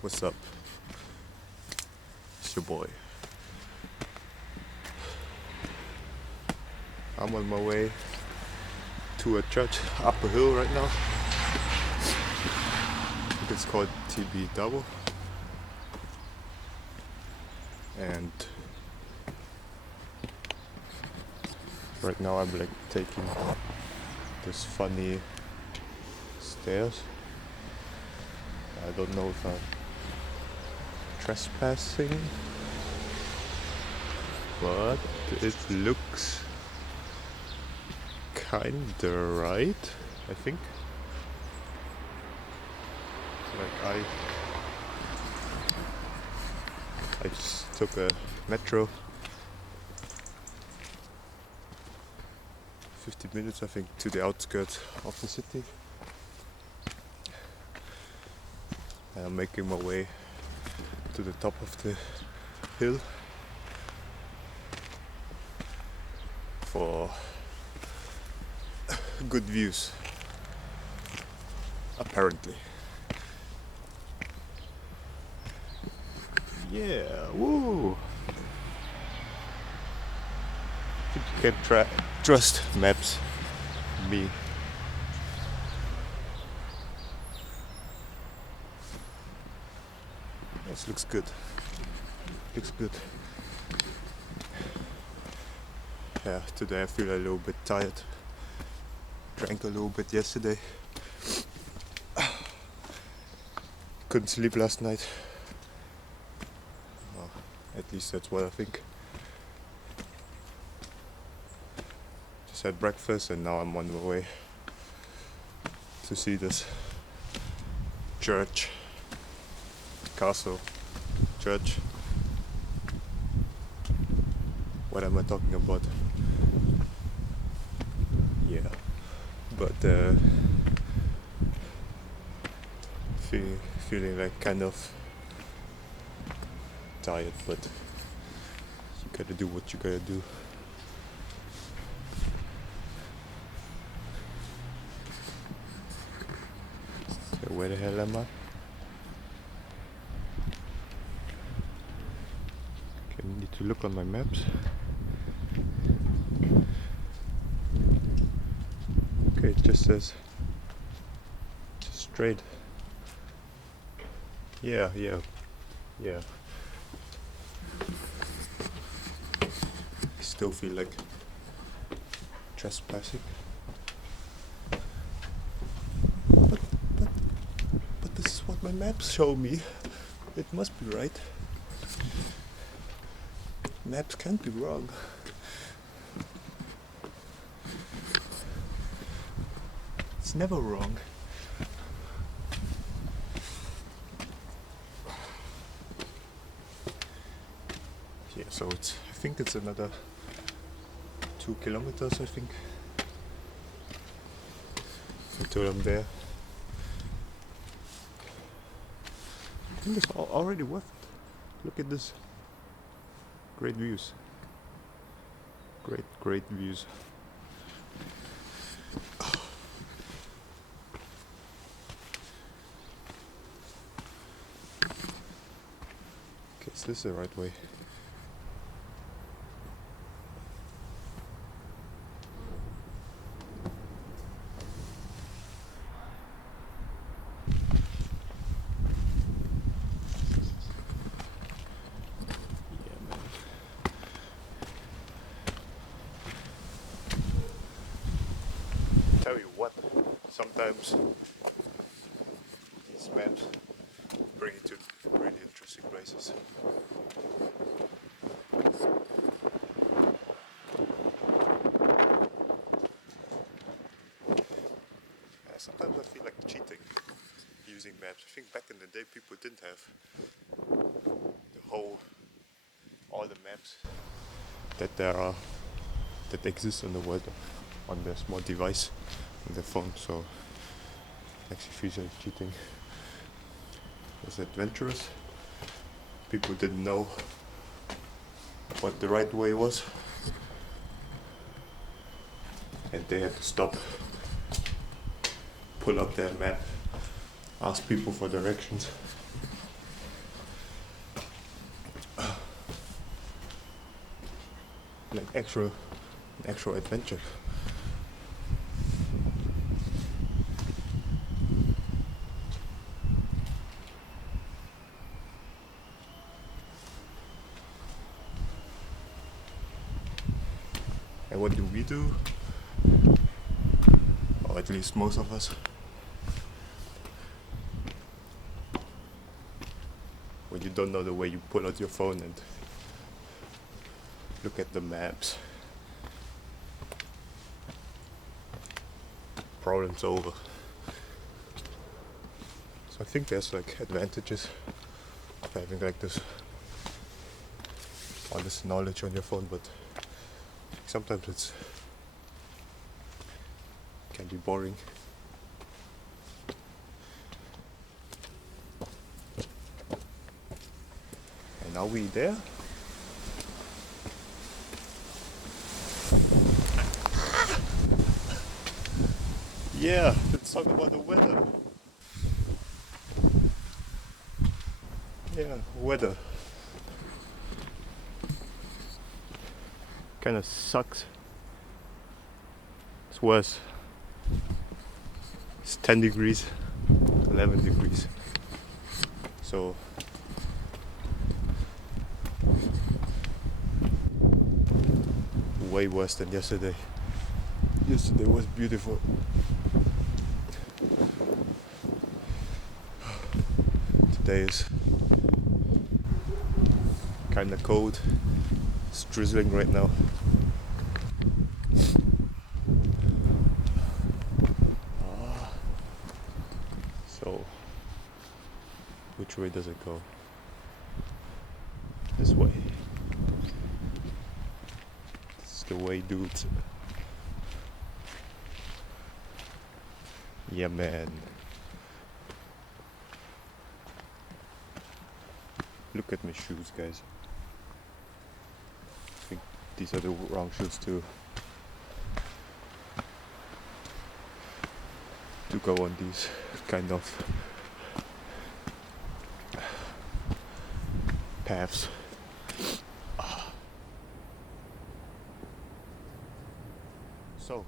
What's up? It's your boy. I'm on my way to a church up a hill right now. I think it's called Tibidabo. And right now I'm like taking this funny stairs. I don't know if I'm trespassing, but it looks kinda right, I think. Like I just took a metro 50 minutes I think to the outskirts of the city. And I'm making my way to the top of the hill for good views, apparently. Yeah, woo! I think you can trust maps. Me. This looks good. Looks good. Yeah, today I feel a little bit tired. Drank a little bit yesterday. Couldn't sleep last night. Well, at least that's what I think. Just had breakfast and now I'm on my way to see this church, castle, church. What am I talking about? Yeah, but feeling like kind of tired, but you gotta do what you gotta do. So where the hell am I? Okay, I need to look on my maps. Okay, it just says just straight. Yeah. I still feel like trespassing. But this is what my maps show me. It must be right. Maps can't be wrong. It's never wrong. Yeah, so I think it's another 2 kilometers, I think, until I'm there. I think it's already worth it. Look at this. Great views. Great views. Okay, is this the right way? Tell you what, sometimes these maps bring you to really interesting places. Sometimes I feel like cheating using maps. I think back in the day people didn't have all the maps that exist in the world on their small device, on their phone, so it actually feels like cheating. It's adventurous. People didn't know what the right way was, and they had to stop, pull up their map, ask people for directions. like actual adventure. And what do we do? Or at least most of us. When you don't know the way, you pull out your phone and look at the maps. Problem's over. So I think there's like advantages of having like all this knowledge on your phone, but sometimes it can be boring. And are we there? Yeah, let's talk about the weather. Yeah, weather. Kinda sucks. It's worse. It's 10 degrees, 11 degrees. So way worse than yesterday. Yesterday was beautiful. Today is kinda cold. It's drizzling right now. So, which way does it go? This way. This is the way, dudes. Yeah, man. Look at my shoes, guys. I think these are the wrong shoes to go on these kind of paths. So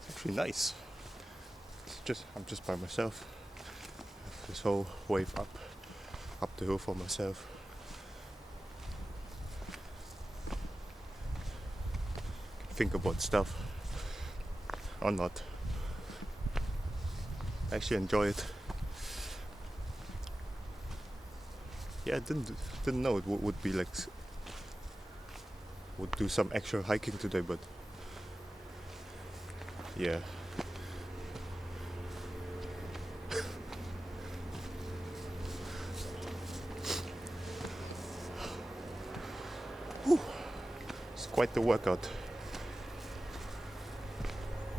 it's actually nice. I'm just by myself. This whole wave up the hill for myself. Think about stuff or not. I actually enjoy it. Yeah, I didn't know it would be like would do some actual hiking today, but yeah. It's quite the workout.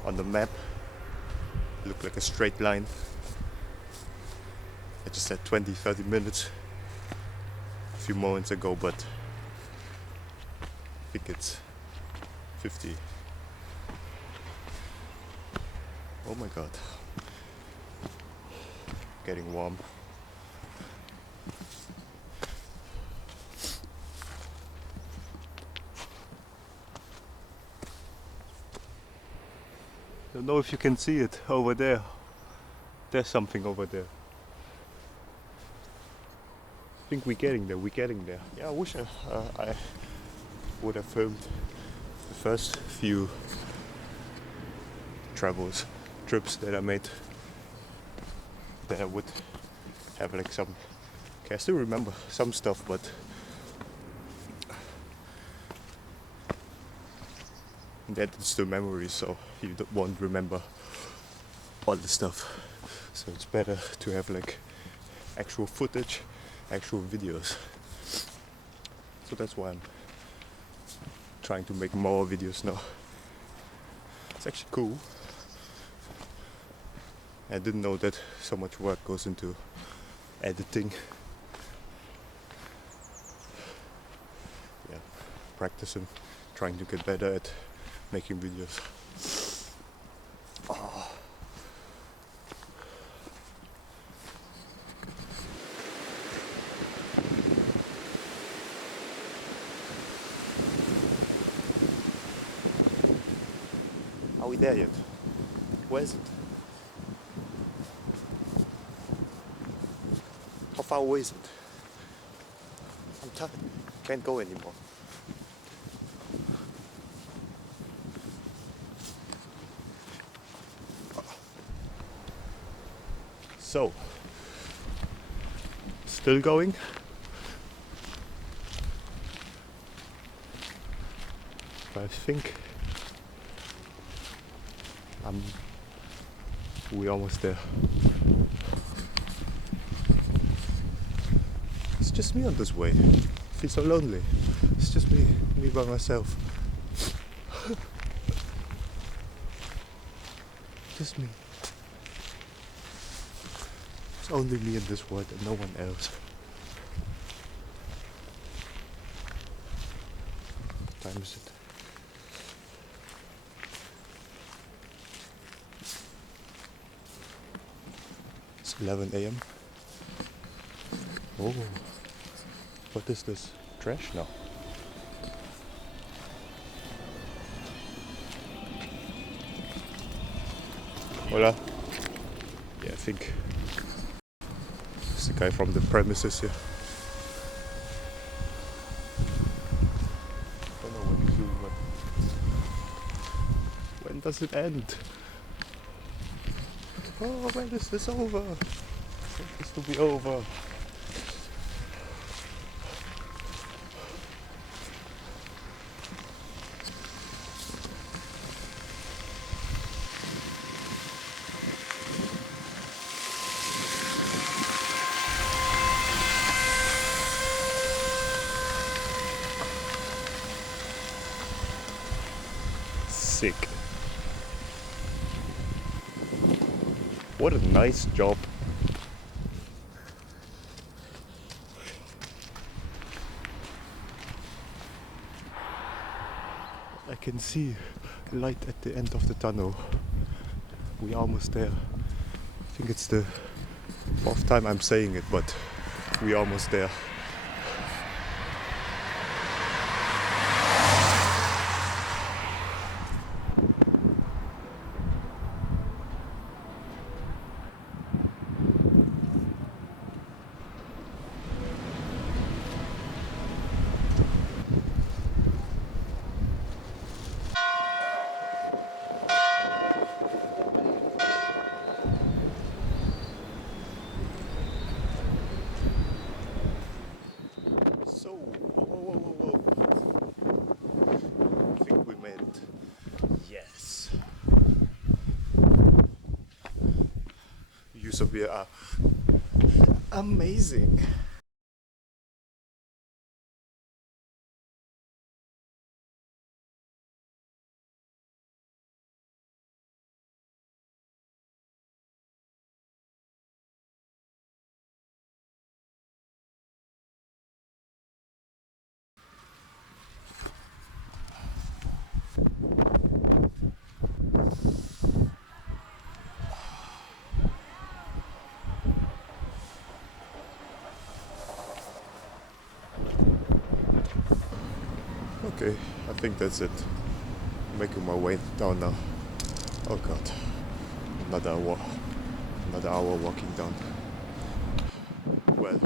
On the map, it looked like a straight line. I just said 20-30 minutes a few moments ago, but I think it's 50. Oh my god. Getting warm. Don't know if you can see it over there. There's something over there. I think we're getting there. Yeah, I wish I would have filmed the first few trips that I made. That I would have like some. Okay, I still remember some stuff, but that's still memories, so you won't remember all the stuff. So it's better to have like actual footage, actual videos. So that's why I'm trying to make more videos now. It's actually cool. I didn't know that so much work goes into editing. Yeah, practicing, trying to get better at making videos. Oh. we there yet? Where is it? How far away is it? I'm tired. Can't go anymore. So, still going? I think we're almost there. It's just me on this way. I feel so lonely. It's just me by myself. Just me. It's only me in this world and no one else. What time is it? It's 11 a.m. Oh, what is this? Trash now? Hola. Yeah, I think it's the guy from the premises here. I don't know what he's doing, but when does it end? Oh, when is this over? When is to be over? Sick. What a nice job. I can see light at the end of the tunnel. We're almost there. I think it's the fourth time I'm saying it, but we're almost there. So, whoa. I think we made it. Yes. Views of here are amazing. Okay, I think that's it. Making my way down now. Oh god, another hour walking down. Well,